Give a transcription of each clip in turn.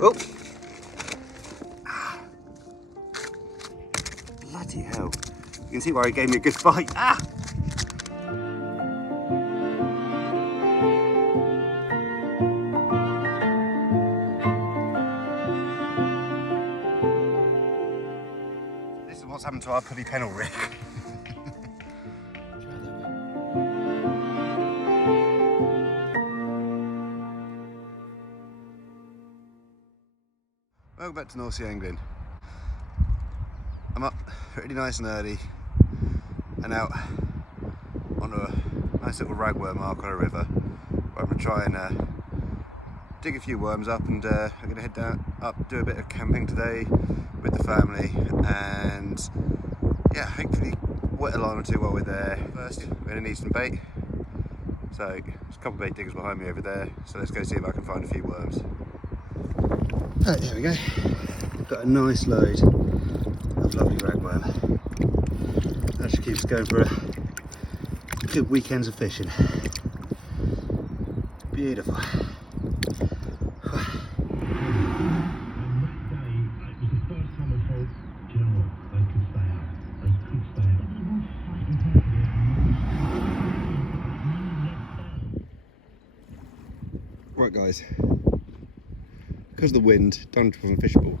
Oh! Ah. Bloody hell. You can see why he gave me a good bite. Ah! This is what's happened to our pulley pennel rig. Welcome back to North Sea Angling. I'm up really nice and early and out on a nice little ragworm arc on a river where I'm going to try and dig a few worms up, and I'm going to head down up, do a bit of camping today with the family, and yeah, hopefully wet a line or two while we're there. First, we're going to need some bait, so there's a couple of bait diggers behind me over there, so let's go see if I can find a few worms. Right, there we go. We've got a nice load of lovely ragworm. That should keep us going for a good weekends of fishing. Beautiful. Right guys, because of the wind, done wasn't fishable.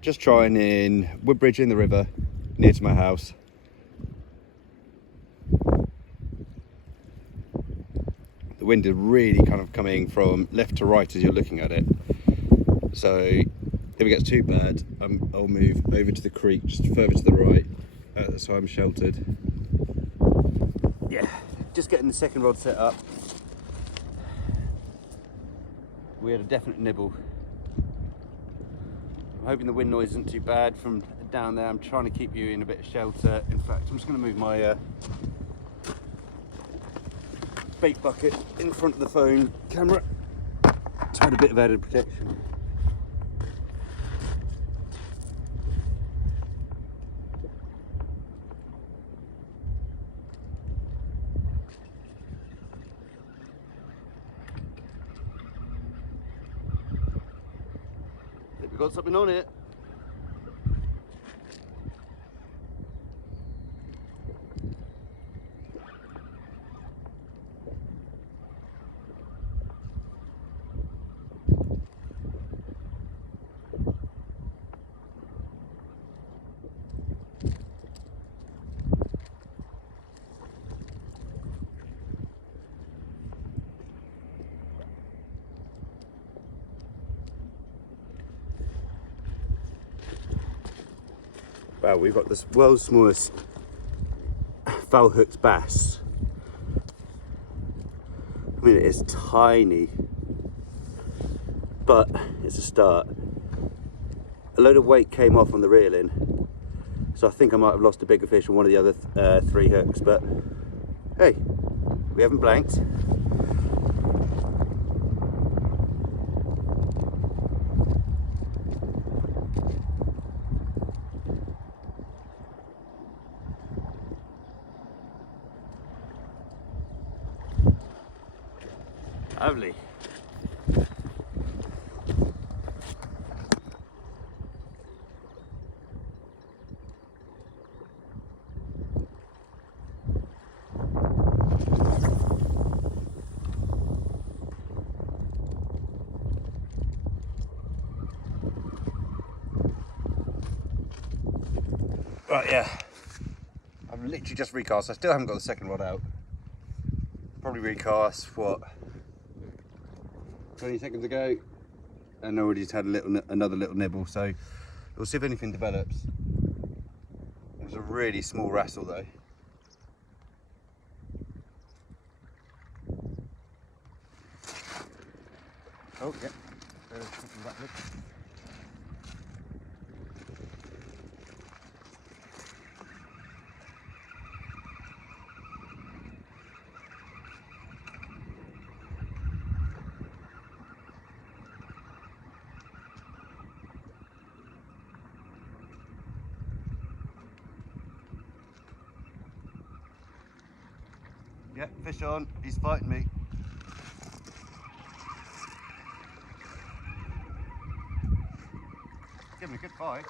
Just trying in Woodbridge in the river, near to my house. The wind is really kind of coming from left to right as you're looking at it. So if it gets too bad, I'll move over to the creek, just further to the right, so I'm sheltered. Yeah, just getting the second rod set up. We had a definite nibble. I'm hoping the wind noise isn't too bad from down there. I'm trying to keep you in a bit of shelter. In fact, I'm just going to move my bait bucket in front of the phone camera to add a bit of added protection. We've got something on it. Wow, we've got this world's smallest foul hooked bass. I mean, it's tiny, but it's a start. A load of weight came off on the reeling, so I think I might have lost a bigger fish on one of the other 3 hooks, but hey, we haven't blanked. Lovely. Right, yeah. I've literally just recast. I still haven't got the second rod out. Probably recast, what, 20 seconds ago, and already just had another little nibble, so we'll see if anything develops. It was a really small wrestle though. Oh yeah, yeah, fish on, he's fighting me. Give him a good bite.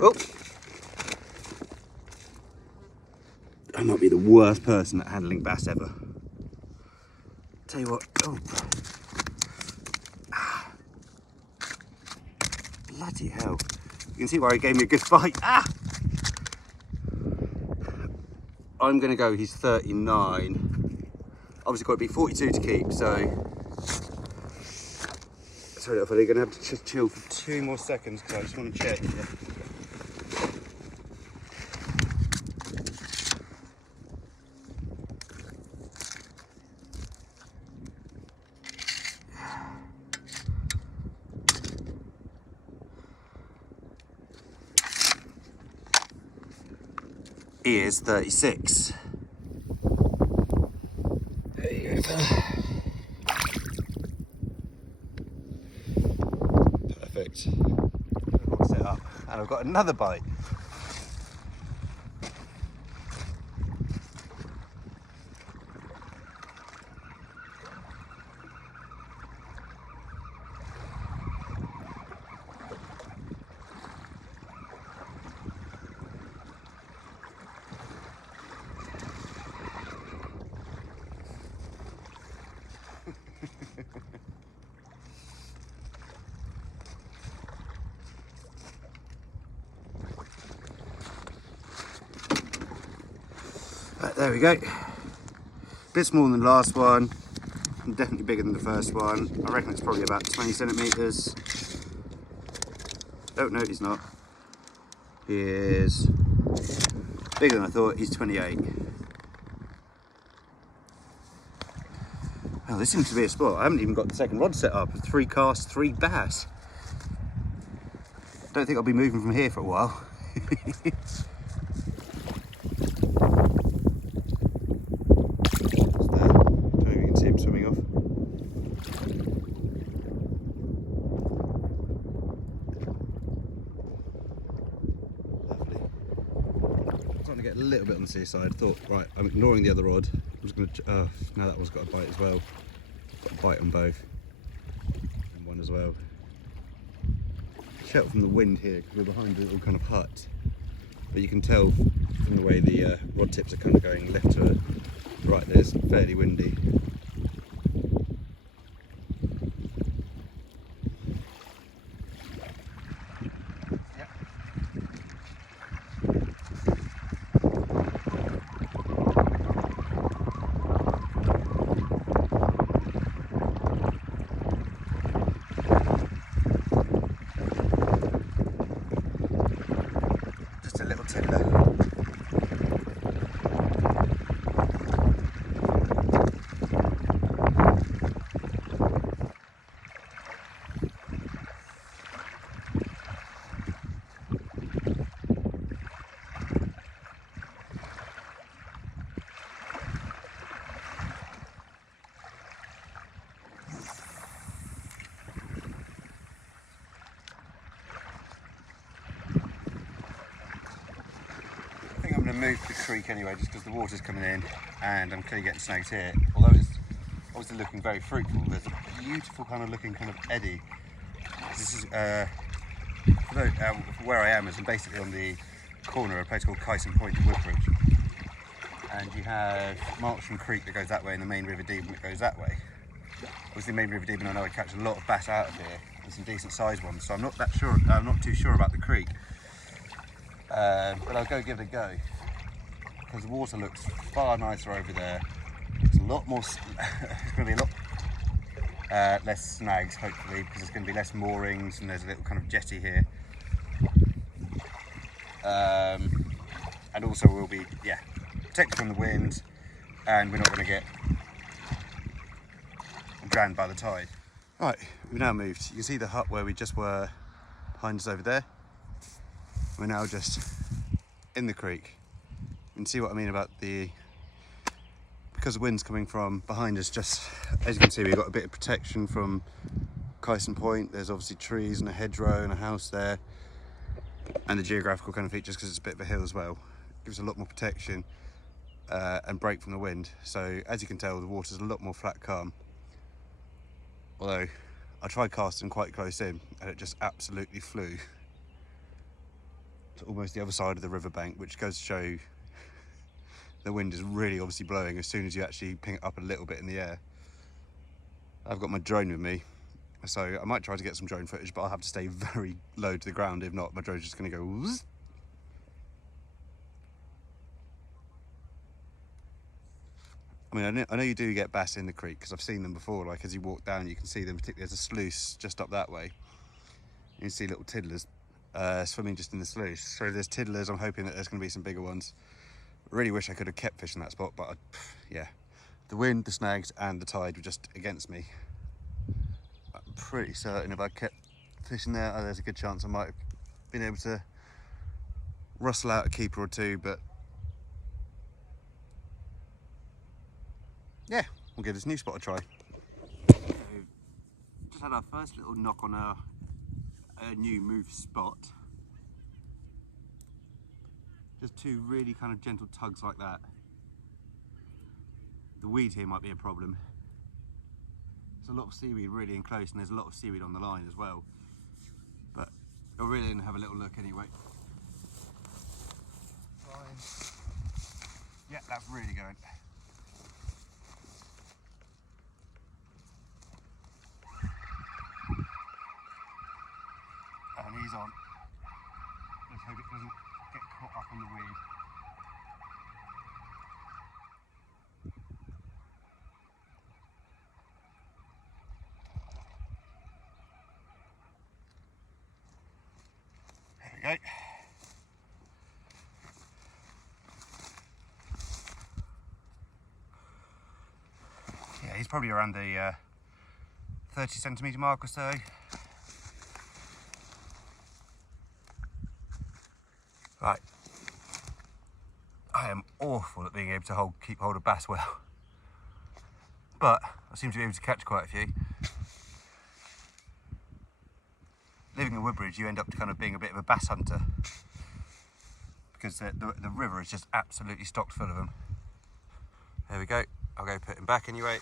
Oh! I might be the worst person at handling bass ever. Tell you what, oh. Ah. Bloody hell. You can see where he gave me a good bite. Ah! I'm gonna go, he's 39. Obviously got to be 42 to keep, so. Sorry little fella, you're gonna have to just chill for 2 more seconds because I just want to check. Yeah. He is 36. There you go, fella. Perfect. I'll set up, and I've got another bite. Right, there we go. Bit smaller than the last one, and definitely bigger than the first one. I reckon it's probably about 20 centimetres. Don't know, he's not. He is bigger than I thought, he's 28. Well, this seems to be a spot. I haven't even got the second rod set up. 3 casts, 3 bass. Don't think I'll be moving from here for a while. To get a little bit on the seaside. Thought, right, I'm ignoring the other rod. I'm just going to. Now that one's got a bite as well. Got a bite on both, and one as well. Shelter from the wind here because we're behind a little kind of hut, but you can tell from the way the rod tips are kind of going left to right. There's fairly windy. I'm going to move the creek anyway, just because the water's coming in and I'm clearly getting snags here. Although it's obviously looking very fruitful, there's a beautiful kind of looking kind of eddy. This is where I am is I'm basically on the corner of a place called Kyson Point in Woodbridge, and you have Martlesham Creek that goes that way and the main River Deben that goes that way. Obviously, the main River Deben, I know I catch a lot of bass out of here and some decent sized ones, so I'm not too sure about the creek. But I'll go give it a go because the water looks far nicer over there. It's a lot more. It's going to be a lot less snags, hopefully, because there's going to be less moorings and there's a little kind of jetty here. And also we'll be protected from the wind, and we're not going to get drowned by the tide. Right, we've now moved. You can see the hut where we just were behind us over there. We're now just in the creek. You can see what I mean about because the wind's coming from behind us, just as you can see, we've got a bit of protection from Kyson Point. There's obviously trees and a hedgerow and a house there, and the geographical kind of features because it's a bit of a hill as well. gives a lot more protection and break from the wind. So as you can tell, the water's a lot more flat calm. Although I tried casting quite close in and it just absolutely flew to almost the other side of the riverbank, which goes to show the wind is really obviously blowing as soon as you actually ping it up a little bit in the air. I've got my drone with me, so I might try to get some drone footage, but I'll have to stay very low to the ground. If not, my drone's just going to go whoosh. I mean, I know you do get bass in the creek because I've seen them before. Like as you walk down, you can see them. Particularly there's a sluice just up that way. You can see little tiddlers swimming just in the sluice. So there's tiddlers. I'm hoping that there's going to be some bigger ones. I really wish I could have kept fishing that spot, but yeah, the wind, the snags, and the tide were just against me. I'm pretty certain if I kept fishing there, there's a good chance I might have been able to rustle out a keeper or two, but yeah, we'll give this new spot a try. Just had our first little knock on a new move spot. Just two really kind of gentle tugs like that. The weed here might be a problem. There's a lot of seaweed really in close, and there's a lot of seaweed on the line as well. But I'll really have a little look anyway. Fine. Yeah, that's really going. And he's on. Let's hope it doesn't get caught up in the weed. There we go. Yeah, he's probably around the 30 centimetre mark or so. Right. I am awful at being able to keep hold of bass well. But I seem to be able to catch quite a few. Living in Woodbridge, you end up kind of being a bit of a bass hunter because the river is just absolutely stocked full of them. There we go. I'll go put him back anyway.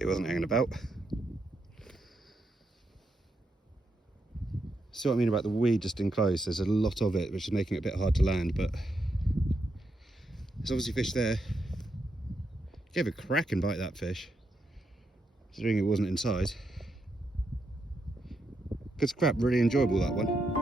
It wasn't hanging about. See what I mean about the weed just in close? There's a lot of it, which is making it a bit hard to land, but there's obviously fish there. Gave a cracking bite, that fish, considering it wasn't inside. Good scrap, really enjoyable, that one.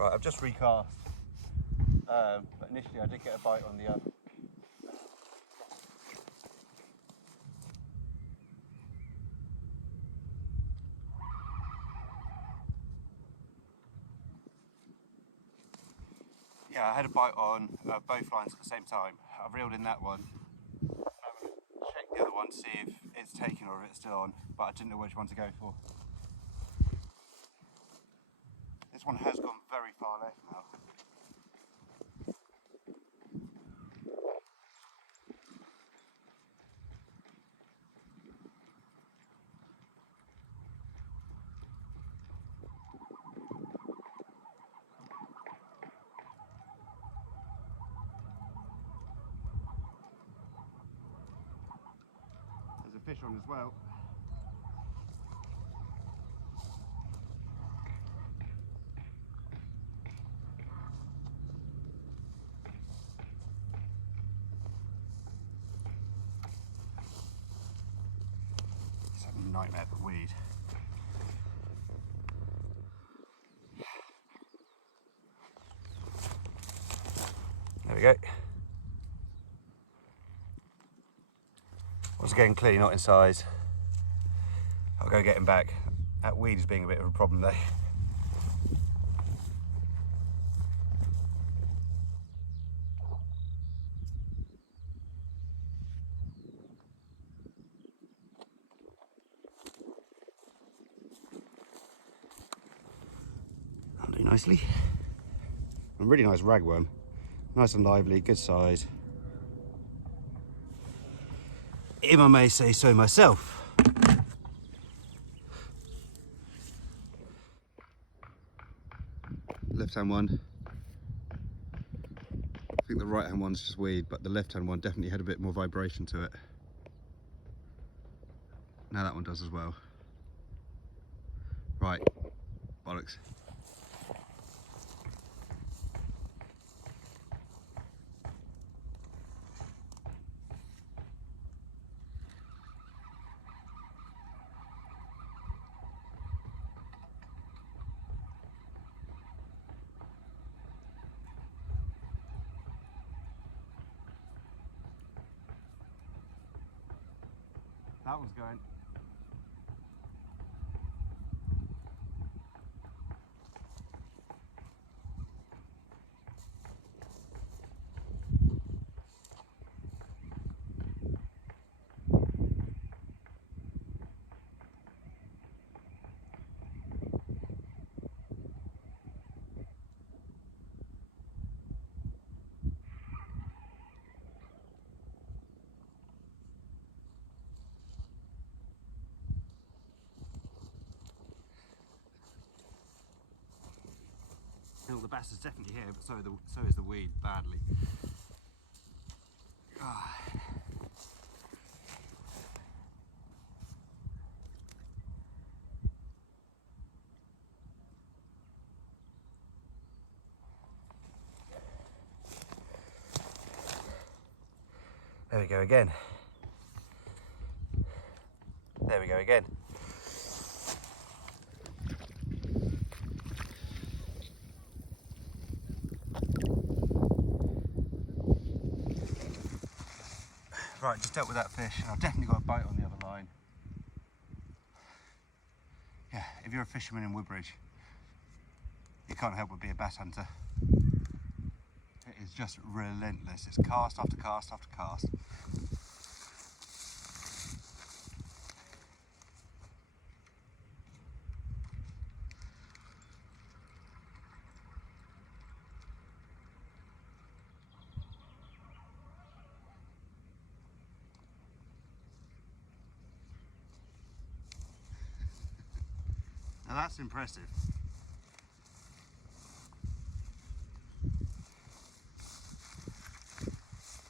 Right, I've just recast, but initially I did get a bite on the yeah, I had a bite on both lines at the same time. I've reeled in that one. I'm going to check the other one to see if it's taken or if it's still on, but I didn't know which one to go for. This one has gone very far left now. There's a fish on as well. It's a nightmare for weed. There we go. Once again, clearly not in size. I'll go get him back. That weed is being a bit of a problem though. That'll do nicely. A really nice ragworm. Nice and lively, good size. If I may say so myself. Left hand one. I think the right hand one's just weed, but the left hand one definitely had a bit more vibration to it. Now that one does as well. Right, bollocks. That one's going. The bass is definitely here, but so is the weed badly. Ah. There we go again. There we go again. Right, just dealt with that fish, and I've definitely got a bite on the other line. Yeah, if you're a fisherman in Woodbridge, you can't help but be a bass hunter. It is just relentless. It's cast after cast after cast. Now that's impressive.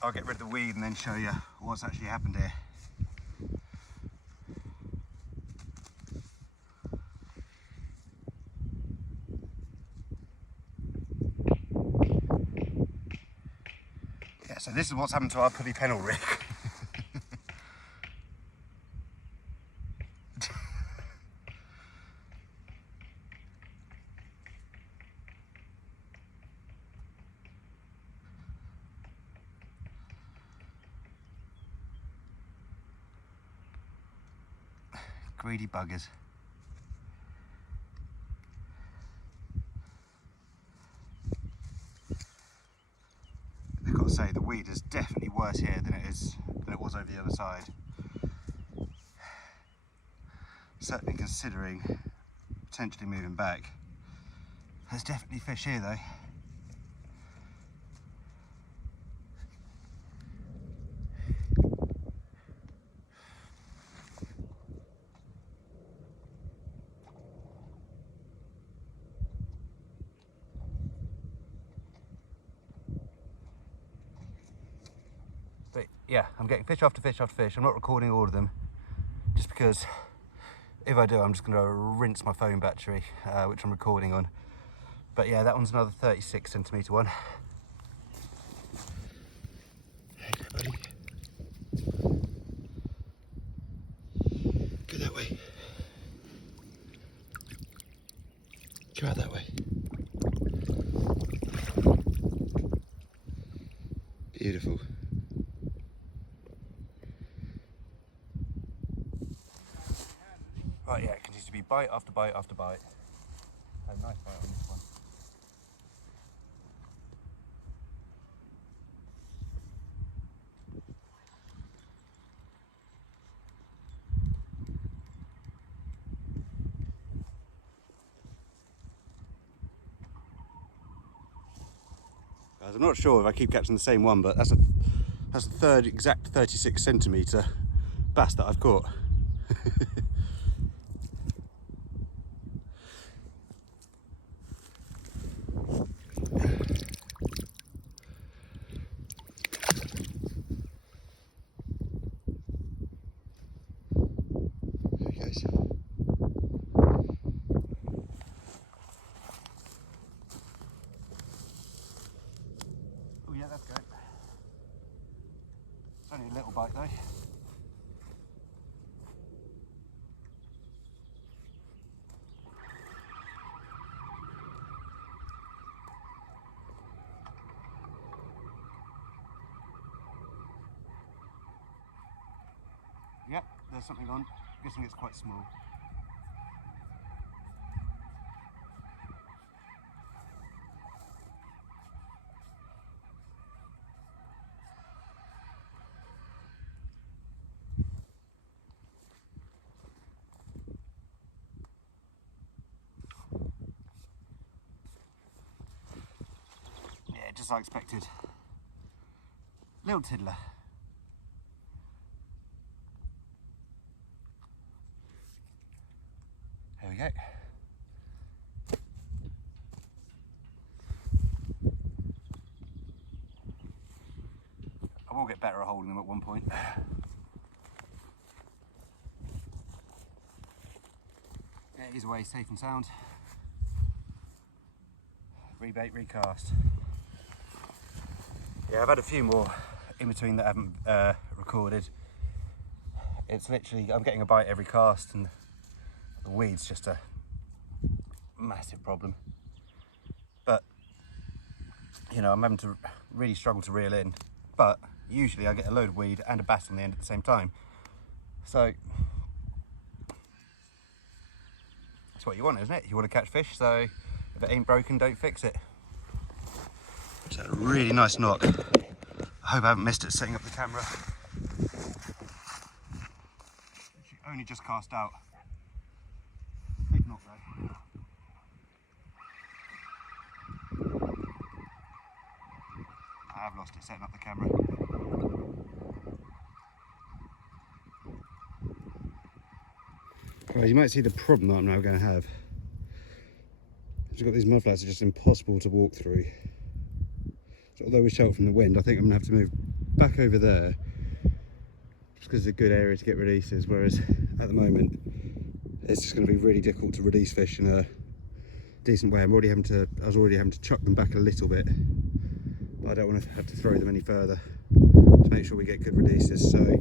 I'll get rid of the weed and then show you what's actually happened here. Yeah, so this is what's happened to our pulley pennel rig. Greedy buggers. I've got to say, the weed is definitely worse here than it was over the other side. Certainly considering potentially moving back. There's definitely fish here though. But yeah, I'm getting fish after fish after fish. I'm not recording all of them, just because if I do, I'm just going to rinse my phone battery, which I'm recording on. But yeah, that one's another 36 centimetre one. Hey there, buddy. Go that way. Go out that way. Beautiful. Right, yeah, it continues to be bite after bite after bite. Had a nice bite on this one. Guys, I'm not sure if I keep catching the same one, but that's the third exact 36 centimetre bass that I've caught. Oh yeah, that's good. It's only a little bite though. Yep, there's something on. I'm guessing it's quite small. Yeah, just as I expected. Little tiddler. There we go. I will get better at holding them at one point. Yeah, he's away safe and sound. Rebait, recast. Yeah, I've had a few more in between that I haven't recorded. It's literally, I'm getting a bite every cast, and the weed's just a massive problem. But, you know, I'm having to really struggle to reel in. But usually I get a load of weed and a bass on the end at the same time. So, that's what you want, isn't it? You want to catch fish, so if it ain't broken, don't fix it. Just had a really nice knock. I hope I haven't missed it setting up the camera. She only just cast out. Big knock though. I have lost it setting up the camera. Guys, you might see the problem that I'm now going to have. I've got these mudflats that are just impossible to walk through. So although we're sheltered from the wind, I think I'm going to have to move back over there, just because it's a good area to get releases, whereas at the moment it's just going to be really difficult to release fish in a decent way. I was already having to chuck them back a little bit, but I don't want to have to throw them any further to make sure we get good releases. So I'm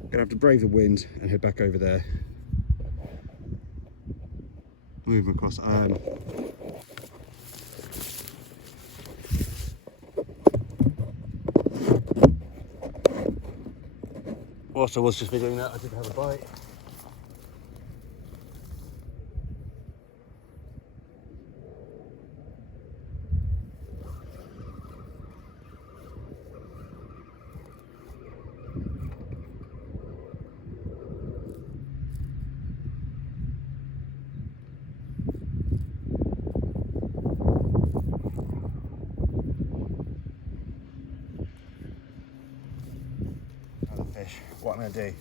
going to have to brave the wind and head back over there. Move across. Whilst I was just videoing that, I did have a bite. what I'm going to do.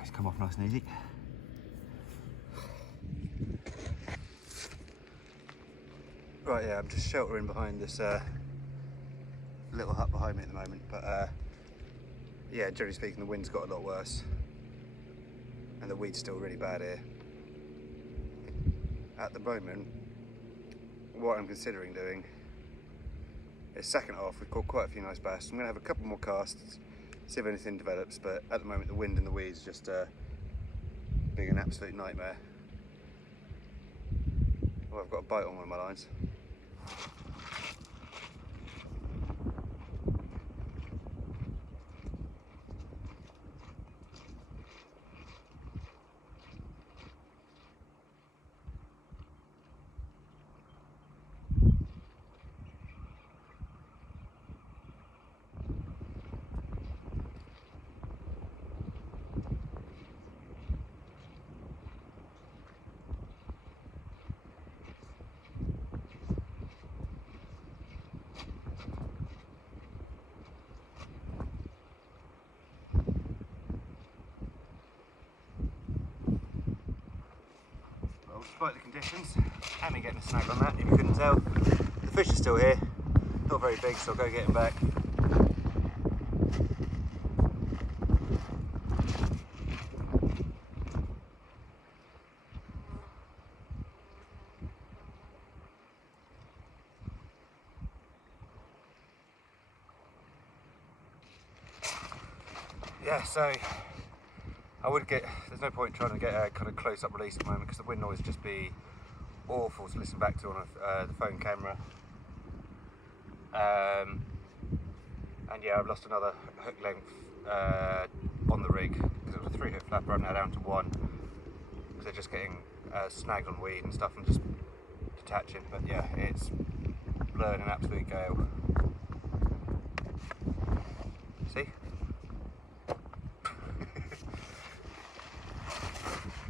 It's come off nice and easy. Right, yeah, I'm just sheltering behind this little hut behind me at the moment, but yeah, generally speaking, the wind's got a lot worse and the weed's still really bad here. At the moment, what I'm considering doing is sacking it off. We've caught quite a few nice bass. I'm going to have a couple more casts, see if anything develops, but at the moment the wind and the weeds just being an absolute nightmare. Oh, I've got a bite on one of my lines. Despite the conditions, and me getting a snag on that, if you couldn't tell, the fish are still here, not very big, so I'll go get them back. Yeah, so I would get, there's no point trying to get a kind of close-up release at the moment because the wind noise would just be awful to listen back to on the phone camera. And yeah, I've lost another hook length on the rig because it was a 3-hook flapper. I'm now down to 1 because they're just getting snagged on weed and stuff and just detaching. But yeah, it's blowing an absolute gale. See?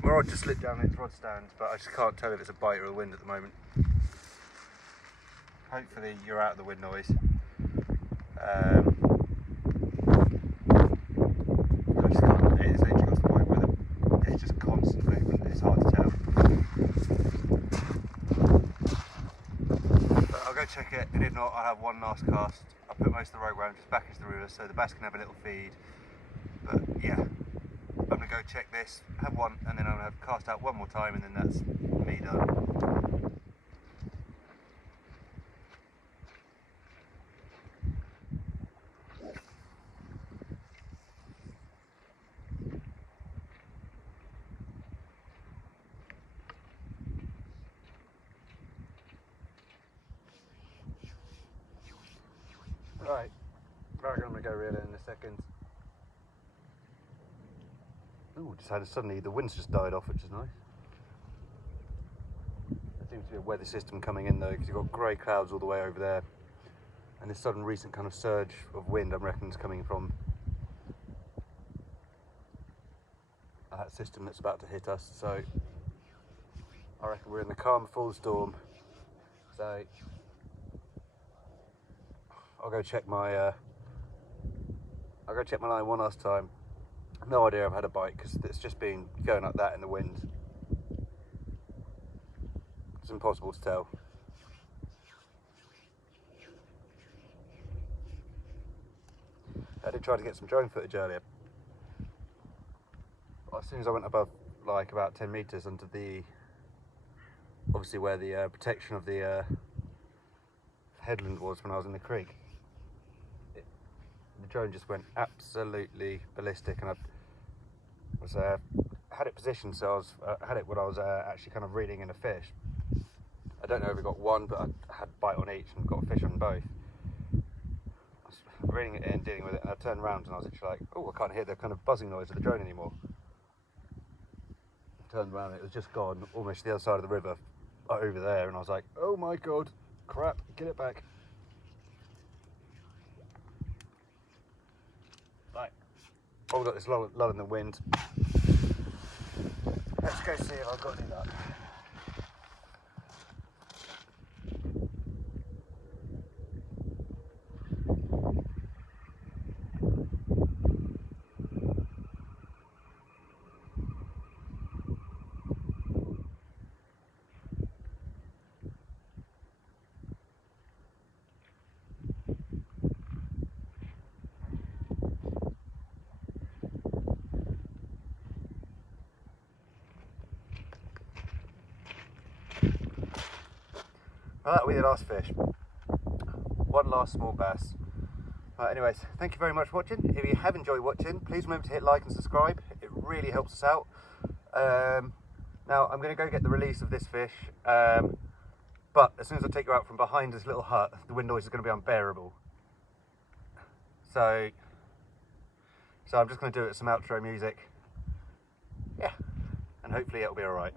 My rod just slipped down its rod stand, but I just can't tell if it's a bite or a wind at the moment. Hopefully you're out of the wind noise. I just can't, it's literally got to the point where it's just constant movement, it's hard to tell. But I'll go check it, and if not, I'll have one last cast. I'll put most of the rogue worm just back into the river so the bass can have a little feed. But yeah, I'm going to go check this, have one, and then I'm going to cast out one more time, and then that's me done. Right, I'm going to go reel in a second. Ooh, suddenly the wind's just died off, which is nice. There seems to be a weather system coming in though, because you've got grey clouds all the way over there. And this sudden recent kind of surge of wind, I reckon, is coming from that system that's about to hit us. So I reckon we're in the calm before the storm. So I'll go check my line one last time. No idea I've had a bite because it's just been going like that in the wind. It's impossible to tell. I did try to get some drone footage earlier. But as soon as I went above like about 10 metres under the, obviously where the protection of the headland was when I was in the creek, the drone just went absolutely ballistic, and I was had it positioned so I was had it when I was actually kind of reeling in a fish. I don't know if I got one, but I had a bite on each and got a fish on both. I was reeling it in, dealing with it, and I turned around and I was actually like, oh, I can't hear the kind of buzzing noise of the drone anymore. I turned around and it was just gone almost to the other side of the river over there, and I was like, oh my god, crap, get it back. Right, oh, we've got this lull in the wind. Let's go see if I've got any luck. Well, that'll be the last fish. One last small bass. Anyways, thank you very much for watching. If you have enjoyed watching, please remember to hit like and subscribe. It really helps us out. Now I'm going to go get the release of this fish, but as soon as I take you out from behind this little hut, the wind noise is going to be unbearable. So I'm just going to do it with some outro music. Yeah, and hopefully it'll be alright.